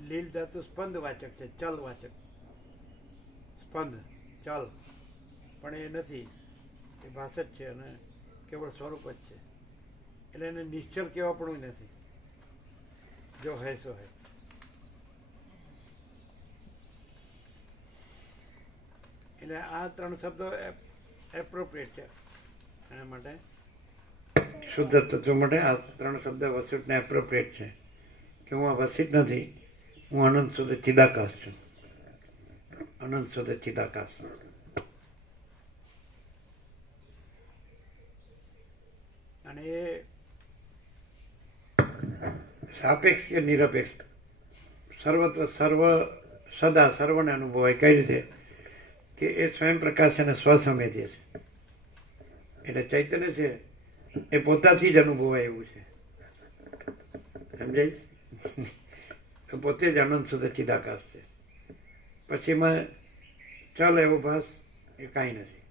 લીલ સ્પંદ વાચક છે, ચલ વાચક. સ્પંદ, ચલ. પણ એ નથી. એ ભાષ જ છે અને કેવળ સ્વરૂપ જ છે. એટલે એને નિશ્ચલ કહેવા પણ નથી. જો હે સો હે. એટલે આ ત્રણ શબ્દો એપ્રોપ્રિએટ છે. એના માટે શુદ્ધ તત્વ માટે આ ત્રણ શબ્દ વસિષ્ઠને એપ્રોપ્રિએટ છે. કે હું આ વસિત નથી. હું અનંત શુદ્ધ ચિદાકાશ છું અનંત શુદ્ધ ચિદાકાશ અને સાપેક્ષ કે નિરપેક્ષ સર્વત્ર સર્વ સદા સર્વને અનુભવાય કઈ રીતે કે એ સ્વયં પ્રકાશ અને સ્વસમેધ્ય છે એટલે ચૈતન્ય છે એ પોતાથી જ અનુભવાય એવું છે સમજાય પોતે જ આનંદ સુધી ચિદાકાશ છે પછી એમાં ચલ એવો ભાસ એ કાંઈ નથી.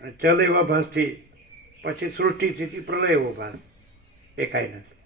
અને ચલ એવા ભાસથી પછી સૃષ્ટિ સ્થિતિ પ્રલય એવો ભાસ એ કાંઈ નથી.